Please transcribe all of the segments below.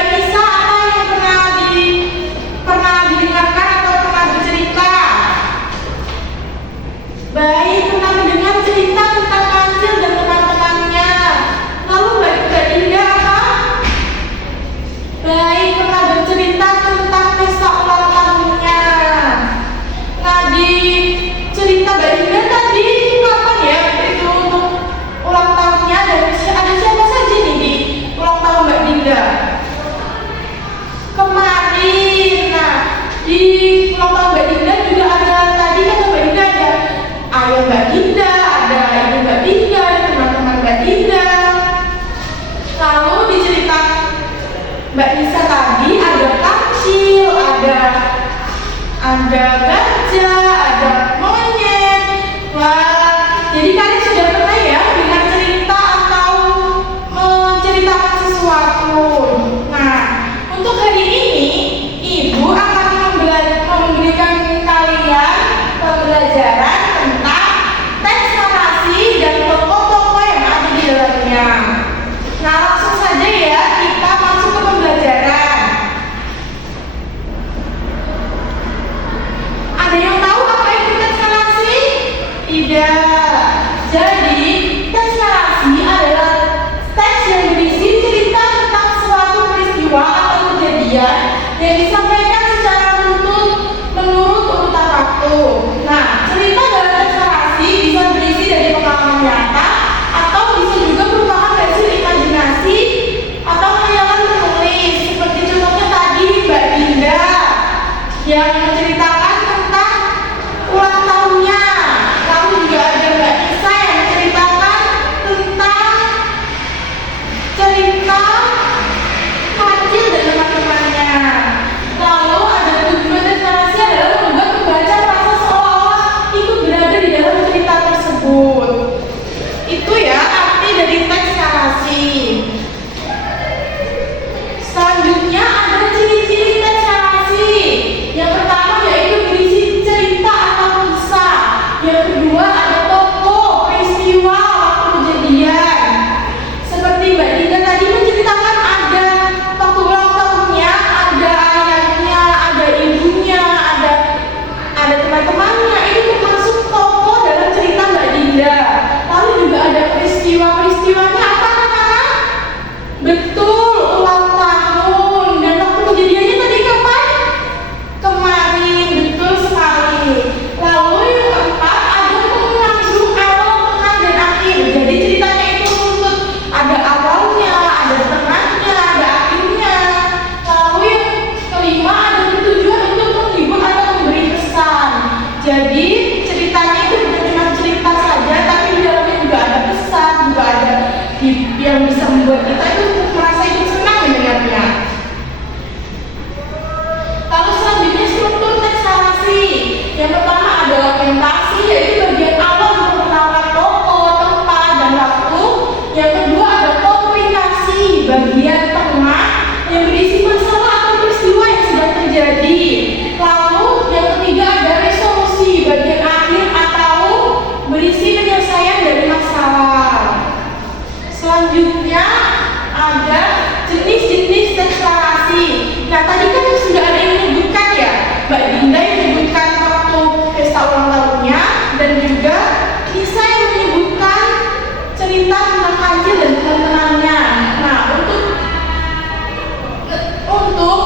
Mbak Nisa, apa yang pernah didengarkan atau pernah bercerita? Baik, pernah mendengar cerita tentang Kancil dan teman-temannya. Lalu Mbak Dinda apa? Baik, pernah bercerita tentang pesta ulang tahunnya. Nah, di cerita Mbak Dinda tadi itu kapan ya itu untuk ulang tahunnya, dan ada siapa saja nih di ulang tahun Mbak Dinda? Kemarin. Nah, di ulang tahun Mbak Dinda juga ada, tadi kan Mbak Dinda ada ayah Mbak Dinda, ada ibu Mbak Dinda, ada teman-teman Mbak Dinda. Lalu di cerita Mbak Nisa tadi ada Kancil, ada gajah, ada monyet. Wah, jadi kalian sudah pernah ya dengar cerita atau menceritakan sesuatu. Nah, untuk hari ini Ibu akan memberikan kalian pembelajaran tentang teks narasi dan tokoh-tokoh yang ada di dalamnya. Nah, langsung saja ya kita masuk ke pembelajaran. Ada yang tahu apa itu teks narasi? Tidak. Jadi, teks narasi adalah teks yang berisi cerita tentang suatu peristiwa atau kejadian yang disampaikan secara runtut menurut urutan waktu. Nah, cerita dalam teks narasi bisa berisi dari pengalaman nyata atau bisa juga merupakan hasil imajinasi atau khayalan penulis. Seperti contohnya tadi Mbak Dinda yang menceritakan tentang ulang tahunnya. Lalu juga ada Mbak Nisa yang menceritakan tentang cerita Kancil dan teman-temannya. Lalu ada tujuan teks narasi adalah membuat pembaca merasa seolah-olah ikut berada di dalam cerita tersebut. Itu ya arti dari teks narasi. Selanjutnya ada ciri-ciri teks narasi. Yang pertama yaitu berisi cerita atau kisah. Yang kedua ada tokoh, peristiwa, waktu kejadian. Seperti Mbak Dinda tadi menceritakan ada waktu ulang tahunnya, ada ayahnya, ada ibunya, ada teman-temannya. Itu termasuk tokoh dalam cerita Mbak Dinda. Lalu juga ada peristiwa-peristiwanya apa anak-anak? Betul, ulang tahun. Dan waktu kejadiannya tadi kapan? Kemarin, betul sekali. Lalu yang keempat ada mengandung awal, tengah, dan akhir. Jadi ceritanya itu runtut. Ada awalnya, ada tengahnya, ada akhirnya. Lalu yang kelima ada tujuan untuk menghibur atau memberi pesan. Jadi ceritanya itu bukan cuma cerita saja, tapi di dalamnya juga ada pesan, juga ada yang bisa membuat kita itu merasa ikut senang mendengarnya. Lalu selanjutnya struktur teks narasi. Yang pertama ada orientasi, yaitu bagian awal memperkenalkan tokoh, tempat, dan waktu. Yang kedua ada komunikasi, bagian tengah yang berisi masalah atau peristiwa yang sedang terjadi. Lalu yang ketiga ada resolusi, bagian akhir atau berisi penyelesaian dari masalah. Selanjutnya ada jenis-jenis teks narasi. Nah, tadi kan sudah ada yang menyebutkan ya, Mbak Dinda yang menyebutkan waktu pesta ulang tahunnya, dan juga Nisa yang menyebutkan cerita tentang Kancil dan teman-temannya. Nah, untuk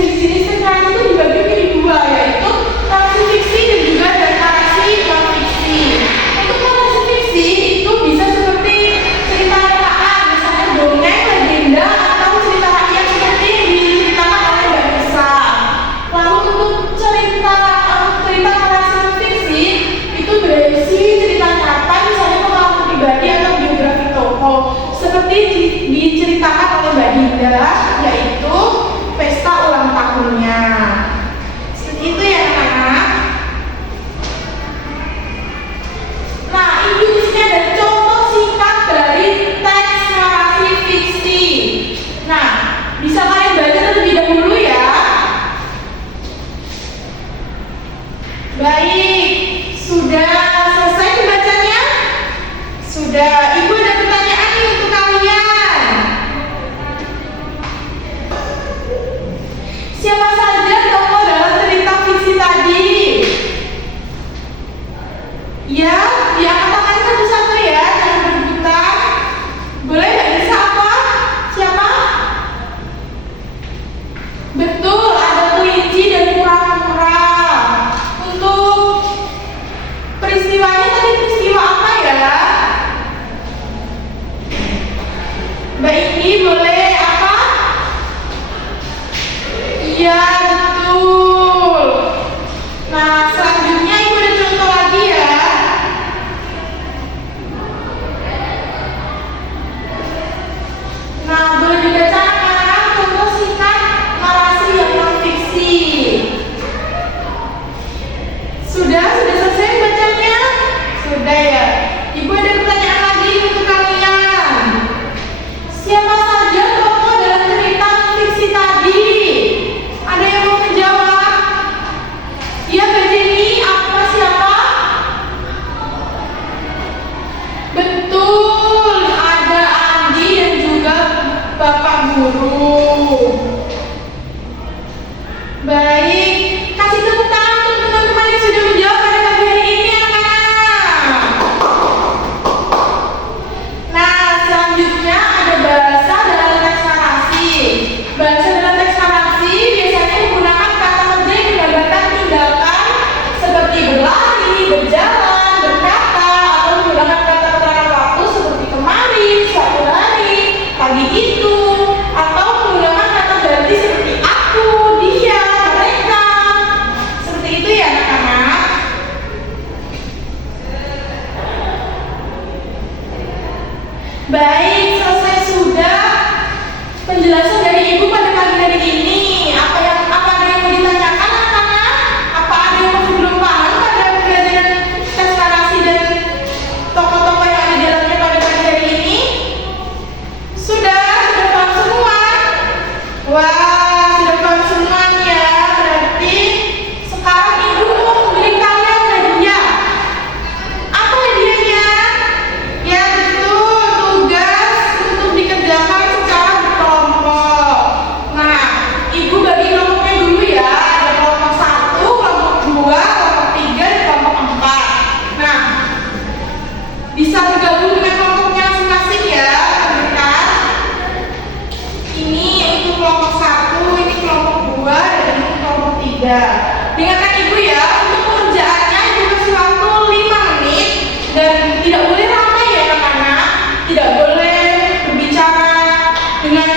jenis-jenis teks narasi itu dibagi menjadi dua, yaitu narasi fiksi dan juga ada narasi non fiksi. Untuk narasi fiksi itu bisa seperti cerita rekaan, misalnya dongeng, legenda, atau cerita rakyat seperti yang diceritakan oleh Mbak Nisa. Lalu untuk cerita narasi non fiksi itu berisi cerita nyata, misalnya pengalaman pribadi atau biografi tokoh, seperti diceritakan oleh Mbak Dinda, yaitu pesta ulang tahunnya. Itu ya Iya, betul. Nah, selanjutnya ibu ada contoh lagi ya. Nah, boleh dibacakan contoh singkat narasi yang non-fiksi. Sudah selesai bacanya? Sudah ya. Ibu ada pertanyaan lagi untuk kalian. Siapa saja tokoh dalam cerita non-fiksi tadi? Ada yang mau menjawab? Iya, Mbak Jenny, apa siapa? Betul, ada Andi dan juga Bapak Guru. Baik, kasih tepuk tangan untuk teman-teman yang sudah menjawab pada pagi hari ini, anak-anak. Nah, selanjutnya ada bahasa dalam teks narasi. Bahasa dalam teks narasi biasanya menggunakan kata kerja yang menggambarkan tindakan seperti berlari, berjalan, berkata, atau menggunakan kata keterangan waktu seperti kemarin, suatu hari, pagi itu, atau menggunakan kata ganti seperti aku, dia, mereka. Seperti itu ya anak-anak. Baik, selesai sudah penjelasan dari ibu pada pagi hari ini. Apa ada yang mau ditanyakan anak-anak? Apa ada yang masih belum paham pada pembelajaran teks narasi dan tokoh-tokoh yang ada di dalamnya pada pagi hari ini? Sudah paham semua? Wah, sudah paham semuanya. Berarti sekarang ibu mau memberi kalian hadiah. Apa hadiahnya? Ya betul, tugas untuk dikerjakan secara berkelompok. Nah, ibu bagi kelompoknya dulu ya. Ada kelompok 1, kelompok 2, kelompok 3, dan kelompok 4. Nah, bisa bergabung dengan kelompoknya masing-masing ya, teman-teman. Ini untuk kelompok 1, ini kelompok 2, dan ini kelompok 3. Dengarkan ibu ya, untuk pengerjaannya ibu kasih waktu 5 menit dan tidak boleh ramai ya anak-anak. Tidak boleh berbicara dengan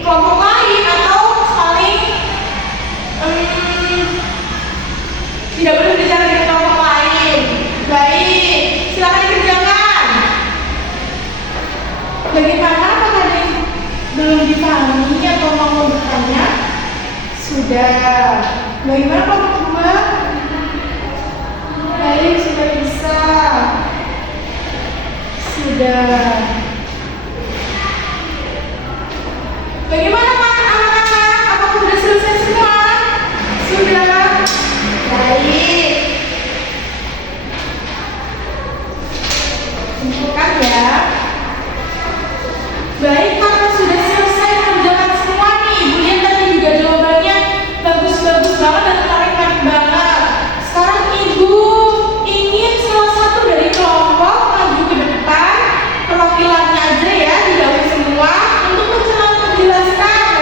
kelompok lain atau saling tidak boleh berbicara dengan kelompok lain. Baik, silakan dikerjakan. Bagaimana, apakah ada yang belum dipahami atau mau bertanya? Sudah. Bagaimana kelompok 2? Baik, sudah bisa. Sudah. Bagaimana anak-anak? Apakah sudah selesai semua? Sudah. Baik. Simpulkan ya. Baik, karena sudah selesai mengerjakan semua nih, ibu lihat tadi juga jawabannya bagus-bagus banget dan menarik-narik banget. Sekarang ibu ingin salah satu dari kelompok maju ke depan, perwakilannya aja ya, tidak semua, untuk menjelaskan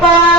lupa.